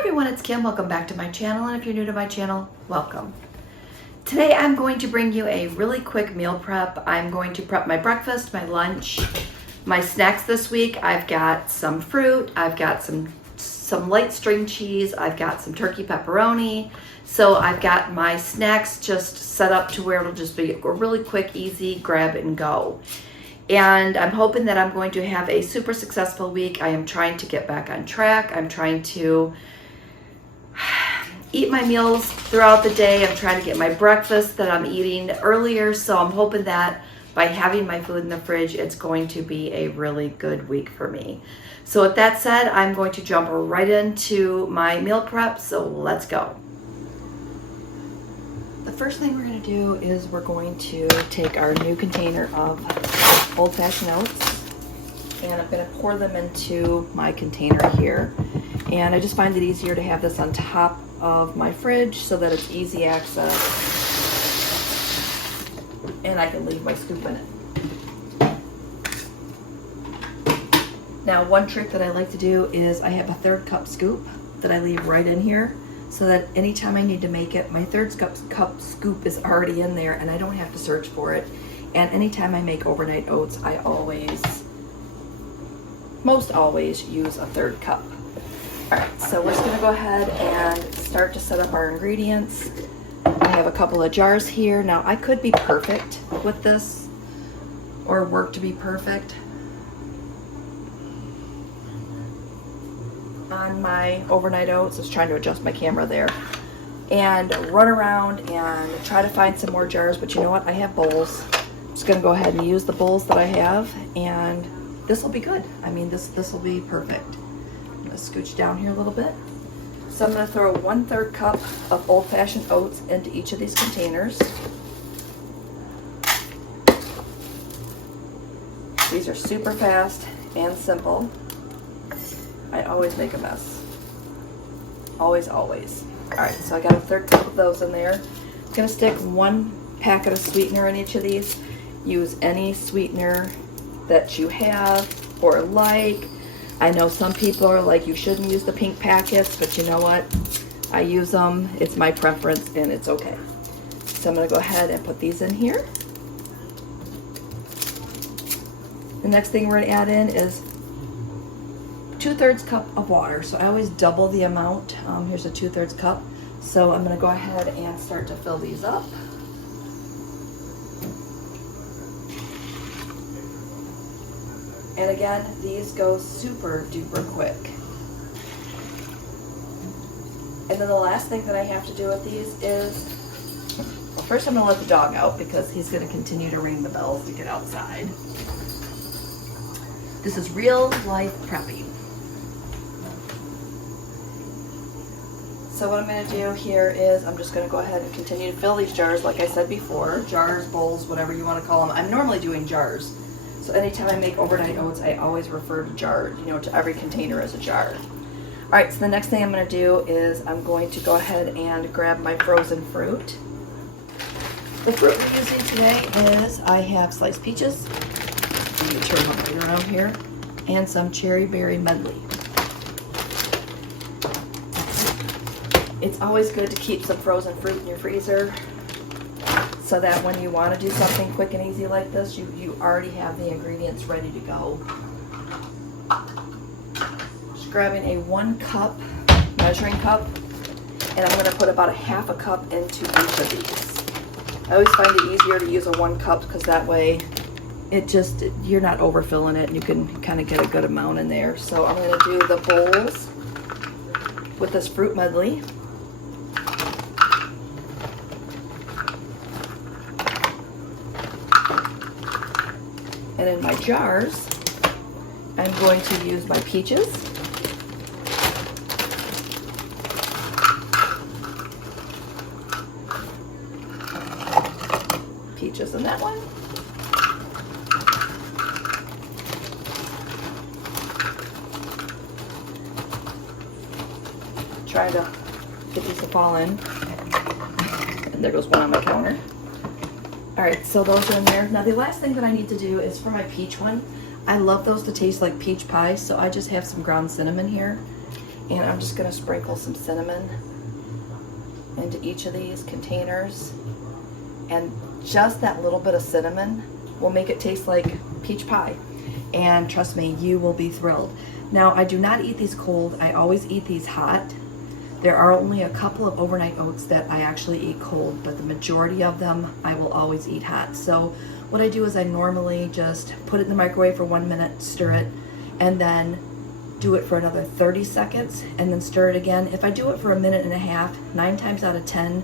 everyone, it's Kim. Welcome back to my channel, and if you're new to my channel, welcome. Today I'm going to bring you a really quick meal prep. I'm going to prep my breakfast, my lunch, my snacks this week. I've got some fruit, I've got some light string cheese, I've got some turkey pepperoni. So I've got my snacks just set up to where it'll just be a really quick, easy grab and go. And I'm hoping that I'm going to have a super successful week. I am trying to get back on track. I'm trying to eat my meals throughout the day. I'm trying to get my breakfast that I'm eating earlier. So I'm hoping that by having my food in the fridge, it's going to be a really good week for me. So with that said, I'm going to jump right into my meal prep. So let's go. The first thing we're going to do is we're going to take our new container of old-fashioned oats, and I'm going to pour them into my container here. And I just find it easier to have this on top of my fridge so that it's easy access, and I can leave my scoop in it. Now, one trick that I like to do is I have a 1/3 cup scoop that I leave right in here, so that anytime I need to make it, my 1/3 cup scoop is already in there and I don't have to search for it. And anytime I make overnight oats, I most always use a 1/3 cup. All right, so we're just gonna go ahead and start to set up our ingredients. I have a couple of jars here. Now, I could be perfect with this or work to be perfect on my overnight oats. I was trying to adjust my camera there and run around and try to find some more jars, but you know what? I have bowls. I'm just gonna go ahead and use the bowls that I have, and this will be good. I mean, this will be perfect. I'm gonna scooch down here a little bit. So I'm gonna throw 1/3 cup of old-fashioned oats into each of these containers. These are super fast and simple. I always make a mess. Always, always. All right, so I got a 1/3 cup of those in there. I'm gonna stick 1 packet of sweetener in each of these. Use any sweetener that you have or like. I know some people are like, you shouldn't use the pink packets, but you know what? I use them. It's my preference and it's okay. So I'm gonna go ahead and put these in here. The next thing we're gonna add in is 2/3 cup of water. So I always double the amount. Here's a 2/3 cup. So I'm gonna go ahead and start to fill these up. And again, these go super duper quick. And then the last thing that I have to do with these is, well, first I'm gonna let the dog out because he's gonna continue to ring the bells to get outside. This is real life prepping. So what I'm going to do here is I'm just going to go ahead and continue to fill these jars like I said before. Jars, bowls, whatever you want to call them. I'm normally doing jars. So anytime I make overnight oats, I always refer to jars, to every container as a jar. All right, so the next thing I'm going to do is I'm going to go ahead and grab my frozen fruit. The fruit we're using today is I have sliced peaches. Let me turn one right around here. And some cherry berry medley. It's always good to keep some frozen fruit in your freezer so that when you want to do something quick and easy like this, you already have the ingredients ready to go. Just grabbing a 1 cup measuring cup, and I'm going to put about a 1/2 cup into each of these. I always find it easier to use a 1 cup because that way you're not overfilling it and you can kind of get a good amount in there. So I'm going to do the bowls with this fruit medley. And in my jars, I'm going to use my peaches. Peaches in that one. Trying to get these to fall in. And there goes one on my counter. All right, so those are in there. Now the last thing that I need to do is for my peach one. I love those to taste like peach pie, so I just have some ground cinnamon here. And I'm just gonna sprinkle some cinnamon into each of these containers. And just that little bit of cinnamon will make it taste like peach pie. And trust me, you will be thrilled. Now, I do not eat these cold. I always eat these hot. There are only a couple of overnight oats that I actually eat cold, but the majority of them I will always eat hot. So what I do is I normally just put it in the microwave for 1 minute, stir it, and then do it for another 30 seconds, and then stir it again. If I do it for 1.5 minutes, 9 times out of 10,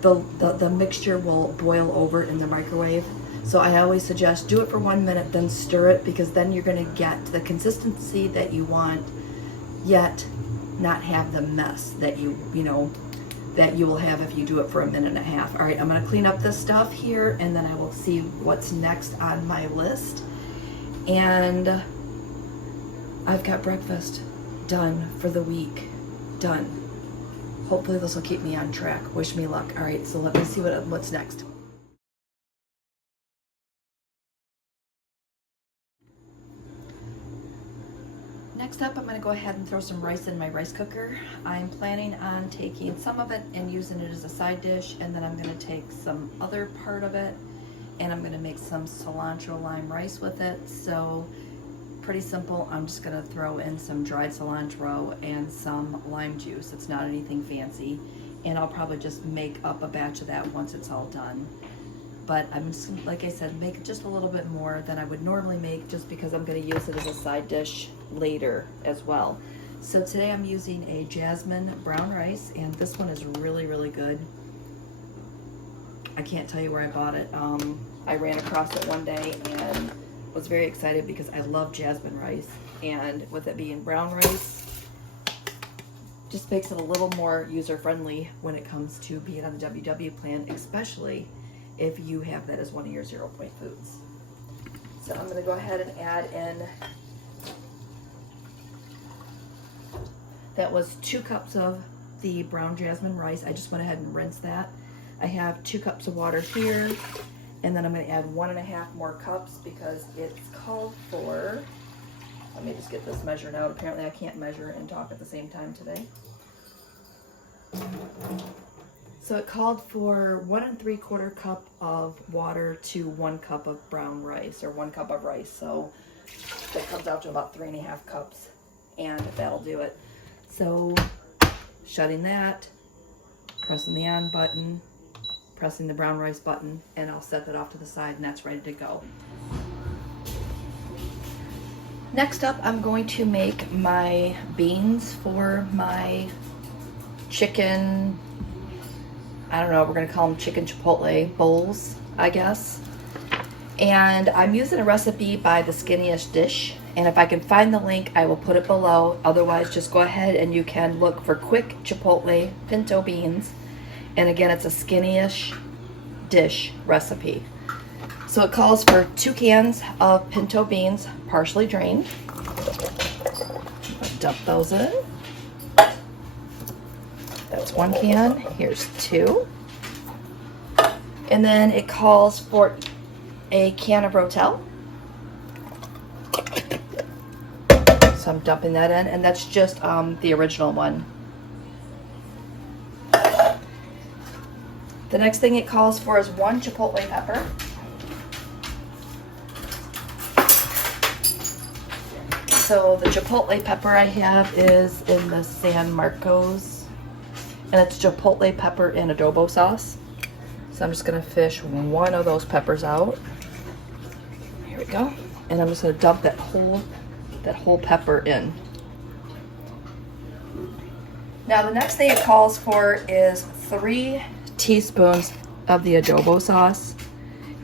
the mixture will boil over in the microwave. So I always suggest do it for 1 minute, then stir it, because then you're gonna get the consistency that you want, yet not have the mess that you will have if you do it for 1.5 minutes. All right, I'm gonna clean up this stuff here, and then I will see what's next on my list. And I've got breakfast done for the week, done. Hopefully this will keep me on track. Wish me luck. All right, so let me see what's next. Next up, I'm going to go ahead and throw some rice in my rice cooker. I'm planning on taking some of it and using it as a side dish, and then I'm going to take some other part of it and I'm going to make some cilantro lime rice with it. So pretty simple. I'm just going to throw in some dried cilantro and some lime juice. It's not anything fancy, and I'll probably just make up a batch of that once it's all done. But I'm just, like I said, make just a little bit more than I would normally make, just because I'm going to use it as a side dish later as well. So today I'm using a jasmine brown rice, and this one is really, really good. I can't tell you where I bought it. I ran across it one day and was very excited because I love jasmine rice, and with it being brown rice, just makes it a little more user-friendly when it comes to being on the WW plan, especially if you have that as one of your 0-point foods. So I'm going to go ahead and add in, that was 2 cups of the brown jasmine rice. I just went ahead and rinsed that. I have 2 cups of water here, and then I'm going to add 1.5 more cups because it's called for, let me just get this measured out. Apparently I can't measure and talk at the same time today. So it called for 1 3/4 cup of water to 1 cup of brown rice, or 1 cup of rice. So that comes out to about 3.5 cups, and that'll do it. So shutting that, pressing the on button, pressing the brown rice button, and I'll set that off to the side, and that's ready to go. Next up, I'm going to make my beans for my chicken, I don't know, we're gonna call them chicken chipotle bowls, I guess. And I'm using a recipe by The Skinniest Dish, and if I can find the link, I will put it below. Otherwise, just go ahead and you can look for quick chipotle pinto beans. And again, it's a Skinniest Dish recipe. So it calls for 2 cans of pinto beans, partially drained. Dump those in. That's 1 can. Here's 2. And then it calls for a can of Rotel. So I'm dumping that in, and that's just the original one. The next thing it calls for is 1 chipotle pepper. So the chipotle pepper I have is in the San Marcos, and it's chipotle pepper in adobo sauce. So I'm just gonna fish 1 of those peppers out. Here we go. And I'm just gonna dump that whole pepper in. Now the next thing it calls for is 3 teaspoons of the adobo sauce.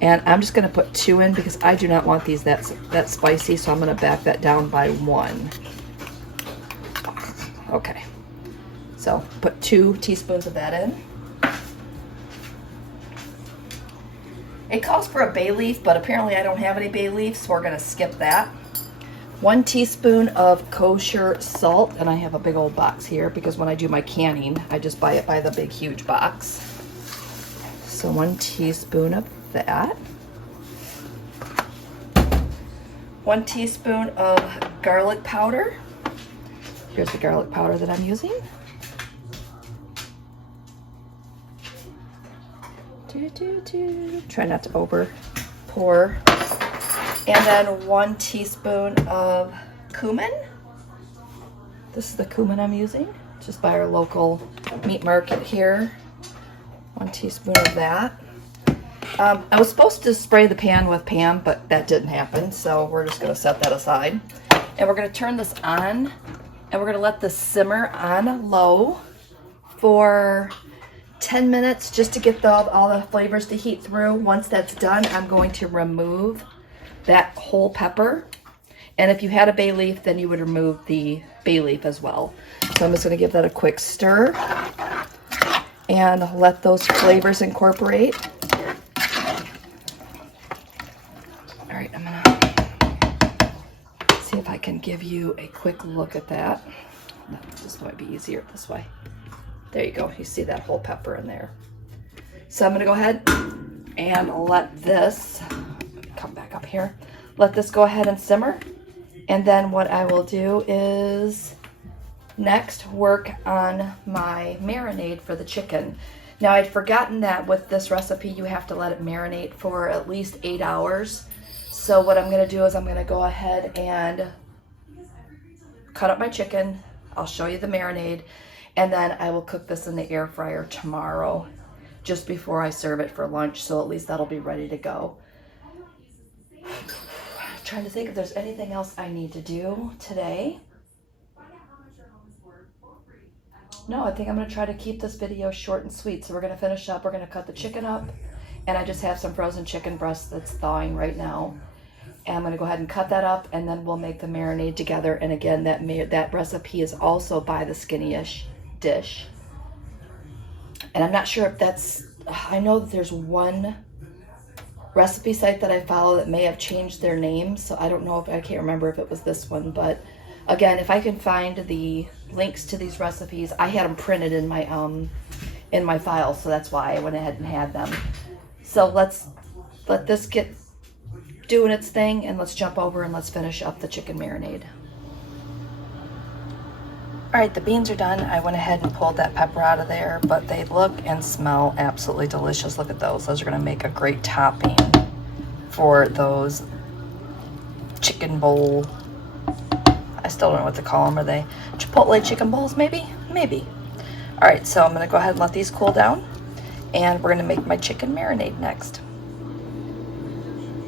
And I'm just gonna put 2 in because I do not want these that spicy, so I'm gonna back that down by 1. Okay. So put 2 teaspoons of that in. It calls for a bay leaf, but apparently I don't have any bay leaves, so we're gonna skip that. 1 teaspoon of kosher salt, and I have a big old box here because when I do my canning, I just buy it by the big huge box. So 1 teaspoon of that. 1 teaspoon of garlic powder. Here's the garlic powder that I'm using. Try not to over pour. And then 1 teaspoon of cumin. This is the cumin I'm using, just by our local meat market here. 1 teaspoon of that. I was supposed to spray the pan with Pam, but that didn't happen, so we're just going to set that aside. And we're going to turn this on, and we're going to let this simmer on low for 10 minutes just to get all the flavors to heat through. Once that's done, I'm going to remove that whole pepper. And if you had a bay leaf, then you would remove the bay leaf as well. So I'm just going to give that a quick stir and let those flavors incorporate. All right, I'm going to see if I can give you a quick look at that. No, this might be easier this way. There you go. You see that whole pepper in there. So I'm going to go ahead and let this, come back up here, let this go ahead and simmer. And then what I will do is next work on my marinade for the chicken. Now I'd forgotten that with this recipe you have to let it marinate for at least 8 hours. So what I'm going to do is I'm going to go ahead and cut up my chicken. I'll show you the marinade. And then I will cook this in the air fryer tomorrow just before I serve it for lunch. So at least that'll be ready to go. Trying to think if there's anything else I need to do today. No, I think I'm going to try to keep this video short and sweet. So we're going to finish up. We're going to cut the chicken up. And I just have some frozen chicken breast that's thawing right now. And I'm going to go ahead and cut that up. And then we'll make the marinade together. And again, that recipe is also by the Skinny-ish dish. And I'm not sure if that's... I know that there's one recipe site that I follow that may have changed their name, so I don't know if I can't remember if it was this one. But again, if I can find the links to these recipes, I had them printed in my file, so that's why I went ahead and had them. So let's let this get doing its thing, and let's jump over and let's finish up the chicken marinade. All right, the beans are done. I went ahead and pulled that pepper out of there, but they look and smell absolutely delicious. Look at those. Those are going to make a great topping for those chicken bowl. I still don't know what to call them. Are they chipotle chicken bowls, maybe? Maybe. All right, so I'm going to go ahead and let these cool down, and we're going to make my chicken marinade next.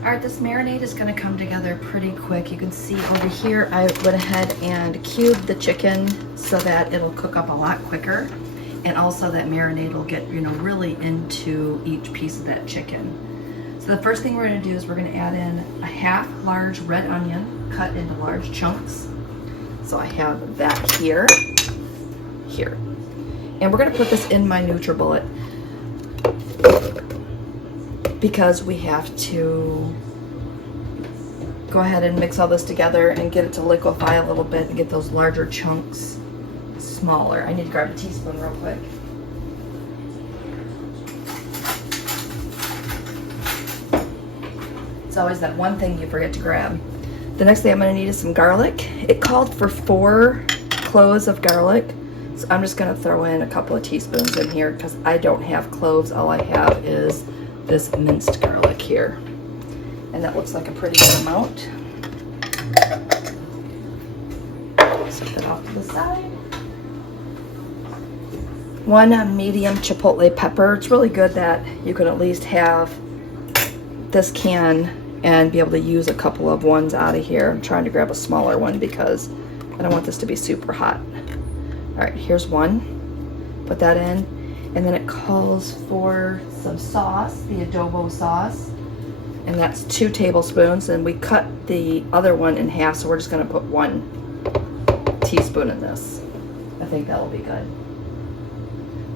All right, this marinade is going to come together pretty quick. You can see over here, I went ahead and cubed the chicken so that it'll cook up a lot quicker. And also that marinade will get, really into each piece of that chicken. So the first thing we're going to do is we're going to add in a half large red onion cut into large chunks. So I have that here. And we're going to put this in my NutriBullet, because we have to go ahead and mix all this together and get it to liquefy a little bit and get those larger chunks smaller. I need to grab a teaspoon real quick. It's always that one thing you forget to grab. The next thing I'm going to need is some garlic. It called for 4 cloves of garlic, so I'm just going to throw in a couple of teaspoons in here because I don't have cloves. All I have is this minced garlic here, and that looks like a pretty good amount. Set that off to the side. 1 medium chipotle pepper. It's really good that you can at least have this can and be able to use a couple of ones out of here. I'm trying to grab a smaller one because I don't want this to be super hot. All right, here's 1. Put that in. And then it calls for some sauce, the adobo sauce, and that's 2 tablespoons. And we cut the other one in half, so we're just going to put 1 teaspoon in this. I think that will be good.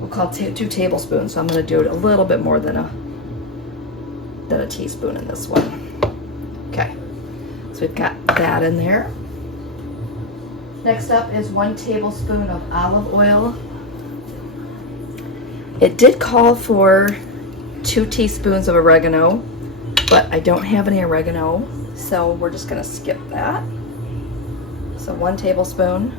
We'll call 2 tablespoons, so I'm going to do it a little bit more than a teaspoon in this one. Okay, so we've got that in there. Next up is 1 tablespoon of olive oil. It did call for 2 teaspoons of oregano, but I don't have any oregano, so we're just going to skip that. So 1 tablespoon.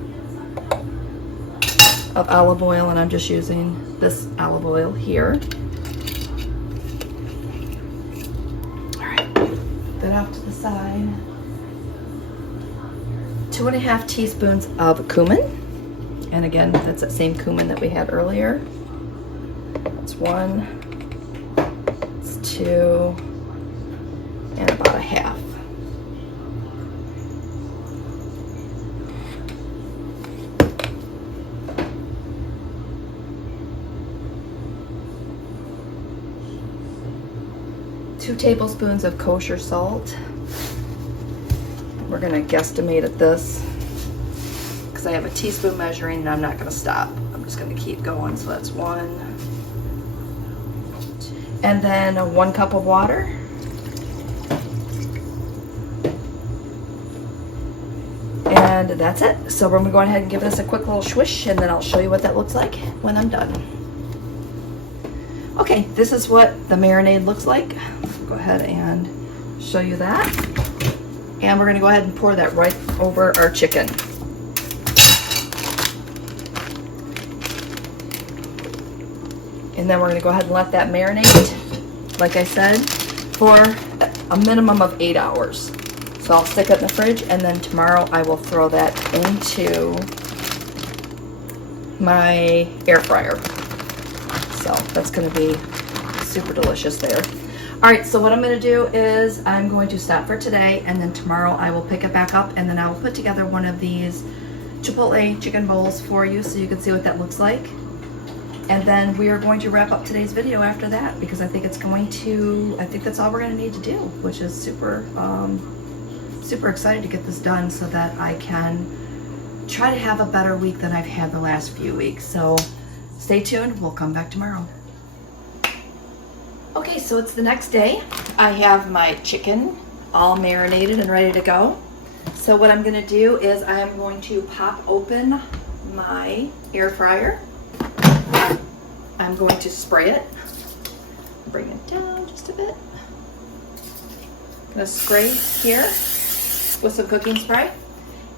of olive oil, and I'm just using this olive oil here. All right, put that off to the side. 2.5 teaspoons of cumin. And again, that's that same cumin that we had earlier. That's 1, it's 2, and about a half. Two tablespoons of kosher salt. We're gonna guesstimate at this because I have a teaspoon measuring and I'm not gonna stop. I'm just gonna keep going. So that's 1. And then 1 cup of water. And that's it. So we're gonna go ahead and give this a quick little swish, and then I'll show you what that looks like when I'm done. Okay, this is what the marinade looks like. Go ahead and show you that. And we're gonna go ahead and pour that right over our chicken. And then we're gonna go ahead and let that marinate, like I said, for a minimum of 8 hours. So I'll stick it in the fridge, and then tomorrow I will throw that into my air fryer. So that's gonna be super delicious there. All right, so what I'm gonna do is I'm going to stop for today, and then tomorrow I will pick it back up, and then I will put together one of these chipotle chicken bowls for you so you can see what that looks like. And then we are going to wrap up today's video after that, because I think that's all we're gonna need to do, which is super excited to get this done so that I can try to have a better week than I've had the last few weeks. So stay tuned, we'll come back tomorrow. Okay, so it's the next day. I have my chicken all marinated and ready to go. So what I'm gonna do is I'm going to pop open my air fryer. I'm going to spray it. Bring it down just a bit. I'm gonna spray here with some cooking spray.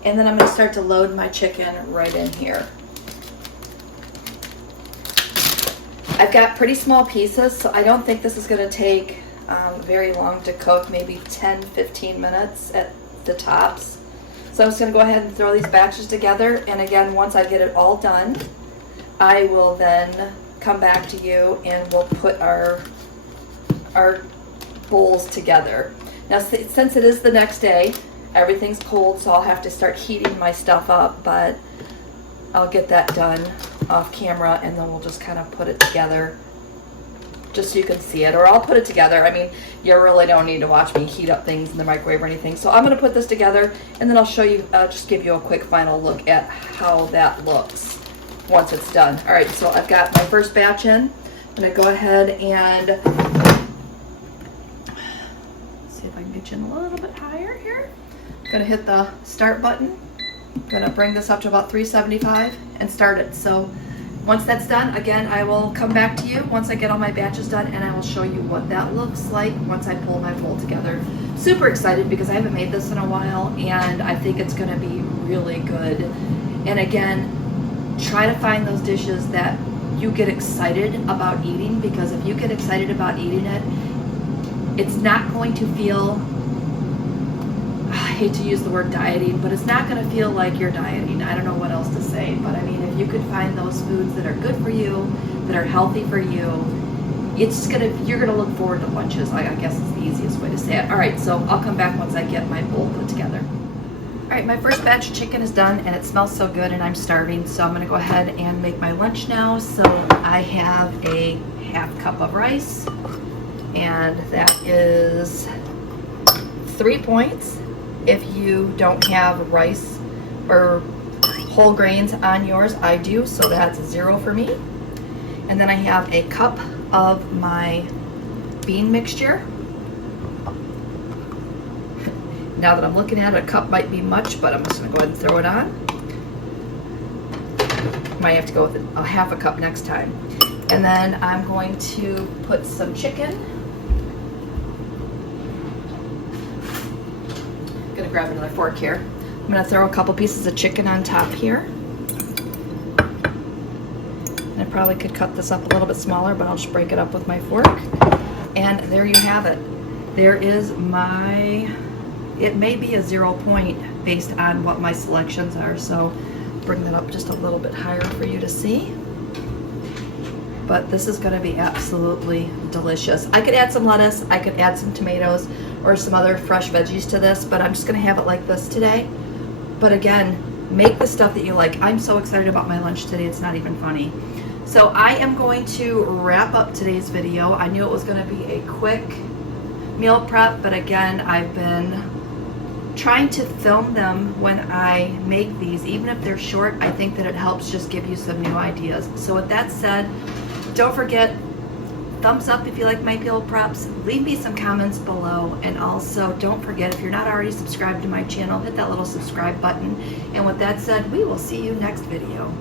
And then I'm gonna start to load my chicken right in here. I've got pretty small pieces, so I don't think this is gonna take very long to cook, maybe 10-15 minutes at the tops. So I'm just gonna go ahead and throw these batches together, and again, once I get it all done, I will then come back to you and we'll put our bowls together. Now, since it is the next day, everything's cold, so I'll have to start heating my stuff up, but I'll get that done off camera, and then we'll just kind of put it together just so you can see it, or I'll put it together. I mean, you really don't need to watch me heat up things in the microwave or anything. So I'm gonna put this together, and then I'll show you, just give you a quick final look at how that looks once it's done. All right, so I've got my first batch in. I'm gonna go ahead and see if I can get you in a little bit higher here. I'm gonna hit the start button. I'm gonna bring this up to about 375 and start it. So once that's done, again, I will come back to you once I get all my batches done, and I will show you what that looks like once I pull my bowl together. Super excited because I haven't made this in a while, and I think it's gonna be really good. And again, try to find those dishes that you get excited about eating, because if you get excited about eating it, it's not going to feel, I hate to use the word dieting, but it's not going to feel like you're dieting. I don't know what else to say, but I mean, if you could find those foods that are good for you, that are healthy for you, you're gonna look forward to lunches. I guess is the easiest way to say it. All right, so I'll come back once I get my bowl put together. All right, my first batch of chicken is done, and it smells so good, and I'm starving, so I'm gonna go ahead and make my lunch now. So I have a half cup of rice, and that is 3 points. If you don't have rice or whole grains on yours, I do, so that's 0 for me. And then I have a cup of my bean mixture. Now that I'm looking at it, a cup might be much, but I'm just gonna go ahead and throw it on. Might have to go with a half a cup next time. And then I'm going to put some chicken. I'm gonna grab another fork here. I'm gonna throw a couple pieces of chicken on top here. probably could cut this up a little bit smaller, but I'll just break it up with my fork. And there you have it. There is it may be a 0 point based on what my selections are, so bring that up just a little bit higher for you to see. But this is going to be absolutely delicious. I could add some lettuce, I could add some tomatoes or some other fresh veggies to this, but I'm just going to have it like this today. But again, make the stuff that you like. I'm so excited about my lunch today, it's not even funny. So I am going to wrap up today's video. I knew it was going to be a quick meal prep, but again, I've been trying to film them when I make these. Even if they're short, I think that it helps just give you some new ideas. So with that said, don't forget, thumbs up if you like my meal preps. Leave me some comments below. And also, don't forget, if you're not already subscribed to my channel, hit that little subscribe button. And with that said, we will see you next video.